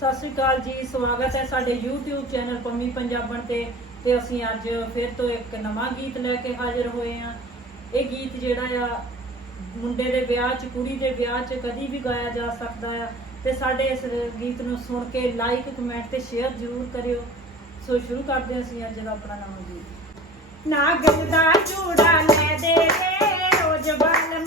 ਸਤਿ ਸ਼੍ਰੀ ਅਕਾਲ ਜੀ, ਸਵਾਗਤ ਹੈ ਸਾਡੇ YouTube ਚੈਨਲ ਪੰਮੀ ਪੰਜਾਬਣ ਤੇ ਤੇ ਅਸੀਂ ਅੱਜ ਫਿਰ ਤੋਂ ਇੱਕ ਨਵਾਂ ਗੀਤ ਲੈ ਕੇ ਹਾਜ਼ਰ ਹੋਏ ਹਾਂ। ਇਹ ਗੀਤ ਜਿਹੜਾ ਆ, ਮੁੰਡੇ ਦੇ ਵਿਆਹ 'ਚ, ਕੁੜੀ ਦੇ ਵਿਆਹ 'ਚ ਕਦੀ ਵੀ ਗਾਇਆ ਜਾ ਸਕਦਾ ਆ ਤੇ ਸਾਡੇ ਇਸ ਗੀਤ ਨੂੰ ਸੁਣ ਕੇ ਲਾਈਕ ਕਮੈਂਟ ਤੇ ਸ਼ੇਅਰ ਜ਼ਰੂਰ ਕਰਿਓ। ਸੋ ਸ਼ੁਰੂ ਕਰਦੇ ਹਾਂ ਅਸੀਂ ਅੱਜ ਦਾ ਆਪਣਾ ਨਵਾਂ ਗੀਤ। ਨਾਗਲ ਦਾ ਚੂੜਾ ਲੈ ਦੇ ਰੇ ਰੋਜ਼ ਬਲ